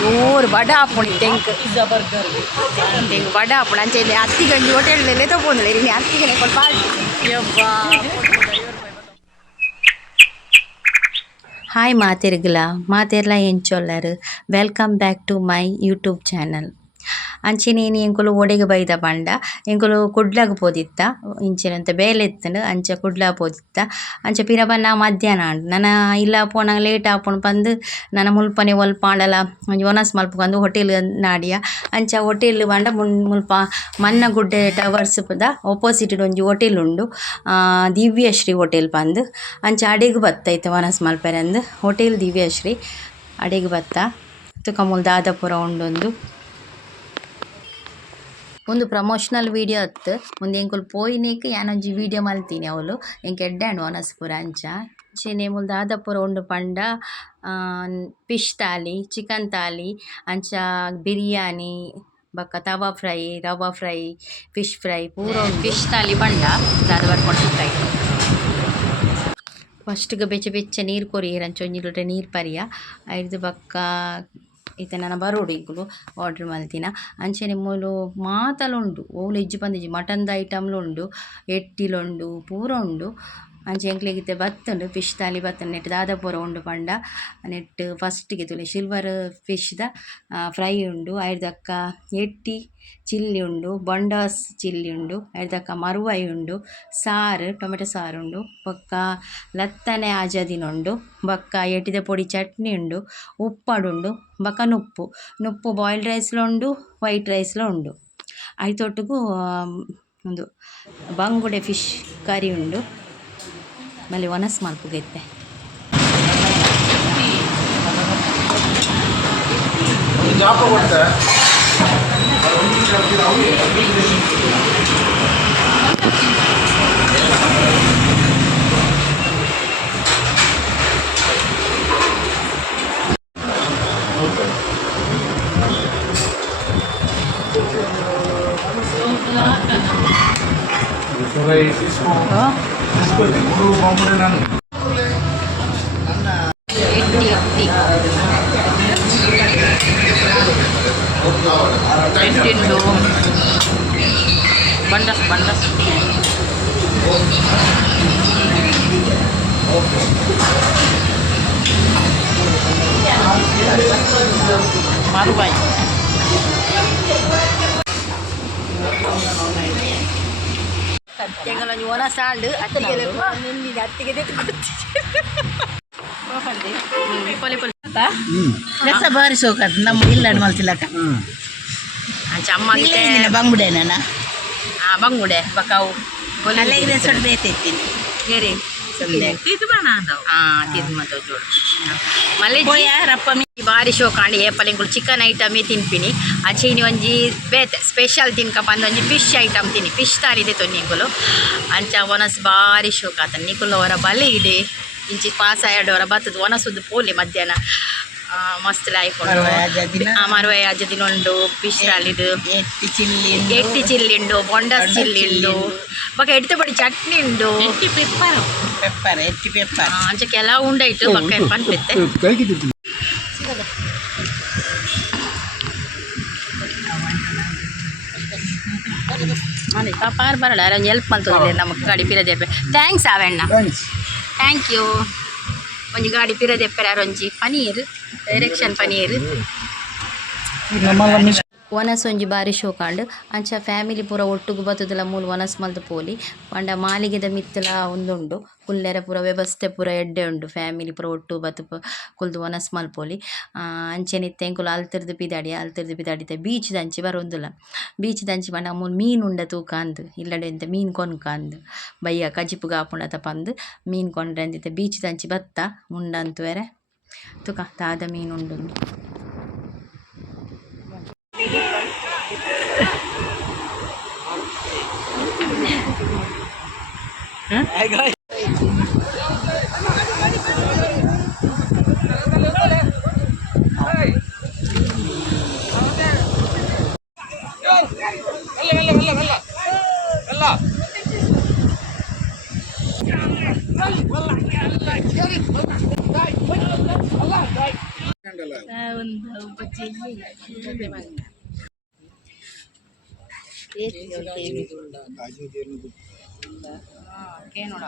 ಜೋರು ಬಡ ಹಾಪುಣಿ ತೆಂಕ್ ತೆಂಕ್ ಬಡ ಹಾಪುಣ ಅಂಚೆ ಹತ್ತಿ ಗಂಜಿ ಹೋಟೆಲ್ ತಗೊಂಡ್ಲೆ ಇನ್ನು ಹತ್ತಿಗೆ ನೆಕ್ಕೊಂಡು ಹಾಯ್ ಮಾತಿರ್ಗಲ ಮಾತೆರ್ಲ ಎಂಚೊಲ್ಲರು welcome back to my YouTube channel. ಅಂಚಿನೇನು ಎಂಕುಲು ಒಡೆಗೆ ಬೈದ ಪಂಡ ಎಂಕುಲು ಕುಡ್ಲಾಗ ಪೋದಿತ್ತ ಇಂಚಿನಂತ ಬೇಲೆ ಎತ್ತಂಡು ಅಂಚ ಕುಡ್ಲಾಗ ಪೋದಿತ್ತ ಅಂಚ ಪಿರ ಬನ್ನ ಮಧ್ಯಾಹ್ನ ಅಂಡು ನನ್ನ ಇಲ್ಲ ಪೋನಂಗೆ ಲೇಟ್ ಆಪುಂಡು ಪಂದು ನನ್ನ ಮುಲ್ಪನೆ ಒಲ್ಪ ಆಂಡಲ ಒಂಜಿ ಒನಸ್ ಮಲ್ಪ ಬಂದು ಹೋಟೆಲ್ ನಾಡಿಯ ಅಂಚ ಹೋಟೆಲ್ ಪಂಡ ಮುಲ್ಪ ಮನ್ನಗುಡ್ಡೆ ಟವರ್ಸ್ ದ ಆಪೋಸಿಟ್ ಒಂಜಿ ಹೋಟೆಲ್ ಉಂಡು, ದಿವ್ಯಶ್ರೀ ಹೋಟೆಲ್ ಪಂದು ಅಂಚ ಅಡೆಗ್ ಬತ್ತೈತೆ ಒನಸ್ ಮಲ್ಪೆರಂದು ಹೋಟೆಲ್ ದಿವ್ಯಶ್ರೀ ಅಡೆಗ್ ಬತ್ತ ತುಕಮೂಲ್ ದಾದಾಪುರ ಉಂಡೊಂದು ಒಂದು ಪ್ರಮೋಷನಲ್ ವೀಡಿಯೋ ಹತ್ತು ಒಂದು ಎಂಕುಲು ಪೋಯಿನೇಕ್ ಯಾನೊಂಜಿ ವೀಡಿಯೋ ಮಲ್ತೀನಿ ಅವಳು ಎಂಕ್ ಎಡ್ಡಾಂಡು ವನಸ್ಪುರ ಅಂಚ ನೇಮುಲ್ ದಾದಾಪುರ ಉಂಡು ಪಂಡ ಫಿಶ್ ತಾಲಿ, ಚಿಕನ್ ತಾಲಿ ಅಂಚ ಬಿರಿಯಾನಿ ಬಕ್ಕ ತವಾ ಫ್ರೈ, ರವಾ ಫ್ರೈ, ಫಿಶ್ ಫ್ರೈ ಪೂರ ಫಿಶ್ ತಾಲಿ ಪಂಡ ದಾದ ಬರ್ಕೊಂಡು ಸಿಗ್ತಾಯಿತ್ತು. ಫಸ್ಟ್ಗೆ ಬೆಚ್ಚ ನೀರು ಕೊರಿಯರ್ ಅಂಚ ಒಂಜಿ ಲೋಟ ನೀರು ಪರಿಯ ಐದು ಬಕ್ಕ ಈತ ನನ್ನ ಬರೋಡು ಇಂಕುಲು ಆರ್ಡ್ರ್ ಮಲ್ತಿನ ಅಂಚನೆ ಮೂಲು ಮಾತಲುಂಡು ಓಲು ಇಜ್ಜಿ ಪಂದಿಜ್ಜಿ ಮಟನ್ದ ಐಟಮ್ಲುಂಡು, ಎಟ್ಟಿಲುಂಡು ಪೂರ ಉಂಡು ಅಂಚೆ ಎಂಕ್ಲೆಗಿತ್ತೆ ಬತ್ತುಂಡು ಫಿಶ್ ತಾಲಿ ಬತ್ತುಂಡು ನೆಟ್ಟು ದಾದಾಪುರ ಉಂಡು ಪಂಡ ನೆಟ್ಟು ಫಸ್ಟಿಗೆ ತುಲೆ ಸಿಲ್ವರ್ ಫಿಶ್ದ ಫ್ರೈ ಉಂಡು, ಐದಕ್ಕ ಎಟ್ಟಿ ಚಿಲ್ಲಿ ಉಂಡು, ಬೊಂಡಾಸ್ ಚಿಲ್ಲಿ ಉಂಡು, ಐದಕ್ಕ ಮರುವಾಯಿ ಉಂಡು, ಸಾರು ಟೊಮೆಟೊ ಸಾರು ಉಂಡು, ಬೊಕ್ಕ ಲತ್ತನೆ ಆಜದಿನುಂಡು, ಬೊಕ್ಕ ಎಟ್ಟಿದ ಪೊಡಿ ಚಟ್ನಿ ಉಂಡು, ಉಪ್ಪಡುಂಡು, ಬೊಕ್ಕ ನುಪ್ಪು ಬಾಯ್ಲ್ಡ್ ರೈಸ್ಲು ಉಂಡು, ವೈಟ್ ರೈಸ್ಲು ಉಂಡು. ಐತೊಟ್ಟಿಗೂ ಒಂದು ಬಂಗುಡೆ ಫಿಶ್ ಕರಿ ಉಂಡು ಮళ్ళీ ಒನಸ್ ಮಲ್ಪುಗೆತ್ತೆ ಎಟ್ಟಿಂಡು ಬಂಡಸ್ ಮರುವಾಯಿ ತೆಂಗಲೊಂಜಿ ಒನ ಸಾಂಡು ಅತ್ತಿಗೆ ರಸ ಬಾರಿ ಸೋಕತ್ ನಮ್ಮ ಇಲ್ಲಾಡು ಮಲ್ತಿಲಕ ಅಂಚ ಅಮ್ಮಗೆ ಬಂಗುಡೆ ನಾನು ಬಂಗುಡೆ ಬಕಾವು ಅಲ್ಲಿಗೆ ಸೊಡ್ಡು ಬೇತೈತೀನಿ ಏರಿ ಮళ్ళీ ಭಾರಿ ಶೋಕ ಅಂಡಿ ಏಪಲಿಂಕುಲು ಚಿಕನ್ ಐಟಮ್ ತಿನ್ಪಿನಿ ಅಂಚೆನಿ ಒಂಜಿ ಬೇತೆ ಸ್ಪೆಷಲ್ ತಿನ್ಕ ಬಂದು ಒಂಜಿ ಫಿಶ್ ಐಟಮ್ ತಿನ್ನಿ ಫಿಶ್ ತಾರಿದೆ ತೊನ್ನಿಕುಲು ಅಂಚ ಒನಸ್ ಭಾರಿ ಶೋಕ ಆತ ನಿಕುಲು ಅವರ ಬಲೆ ಇಡೆ ಇಂಚಿ ಪಾಸ ಎರಡವರ ಬತ್ತದ ಒನಸುದ್ದು ಪೋಲಿ ಮಧ್ಯಾಹ್ನ ಮಸ್ತ್ ಲಾಯ್ಕೊಂಡು ಮರುವಾಯಿ ಅಜ್ಜದಿನ ಉಂಡು ಫಿಶ್ ತಾಲಿದು ಎಟ್ಟಿ ಚಿಲ್ಲಿ ಉಂಡು, ಬೊಂಡಸ್ ಚಿಲ್ಲಿ ಉಂಡು, ಬೊಕ ಎಡ್ತ ಪೊಡಿ ಚಟ್ನಿ ಉಂಡು, ಪೆಪ್ಪರ್ ಅಂಚ ಕೆಲವು ಉಂಡಾಯ್ತು ಬೊಕ ಪನ್ಪೆತ್ತೆ ಪಾಪಾರು ಬರಲ್ಲ ಯಾರು ಹೆಲ್ಪ್ ಮಾಡ್ತದೆ ನಮಗೆ ಗಾಡಿ ಪಿರದೆಪ್ಪೆ ಥ್ಯಾಂಕ್ಸ್ ಆವಣ್ಣ ಥ್ಯಾಂಕ್ ಯು ಒಂಜಿ ಗಾಡಿ ಪಿರದೆಪ್ಪರೆ ಯಾರೊಂಜಿ ಪನೀರ್ ಡೈರೆಕ್ಷನ್ ಪನೀರ್ ಒನಸ್ ಒಂಜಿ ಬಾರಿ ಶೋಕಾಂಡ್ ಅಂಚ ಫ್ಯಾಮಿಲಿ ಪೂರ ಒಟ್ಟುಗು ಬತ್ತುದಲ ಮೂಲು ಒನಸ್ ಮಲ್ತು ಪೋಲಿ ಪಂಡ ಮಾಲಿಗೆದ ಮಿತ್ತಲ ಒಂದುಂಡು ಕುಲ್ಲೆರ ಪೂರ ವ್ಯವಸ್ಥೆ ಪೂರ ಎಡ್ಡೆ ಉಂಡು ಫ್ಯಾಮಿಲಿ ಪೂರ ಒಟ್ಟು ಬತ್ತು ಕುಲ್ದು ಒನಸ್ ಮಲ್ಪೋಲಿ ಅಂಚೆನಿತ್ತೆ ಎಂಕುಲು ಅಲ್ತಿರ್ದು ಪಿದಾಡಿತೆ ಬೀಚ್ ದಂಚಿ ಬರೊಂದುಲ್ಲ ಬೀಚ್ ದಂಚಿ ಪಂಡ ಮೂಲು ಮೀನು ಉಂಡ ತೂಕ ಅಂದು ಇಲ್ಲಡೆ ಎಂತ ಮೀನು ಕೊನ್ಕ ಅಂದು ಬಯ್ಯ ಕಜಿಪುಗ ಆಪುಂಡತ ಪಂದು ಮೀನು ಕೊಂಡ್ರೆ ಅಂದಿತ್ತೆ ಬೀಚ್ ದಂಚಿ ಬತ್ತ ಉಂಡಂತು ಬೇರೆ ತೂಕ ದಾದ ಮೀನು ಉಂಡು ನೋಡ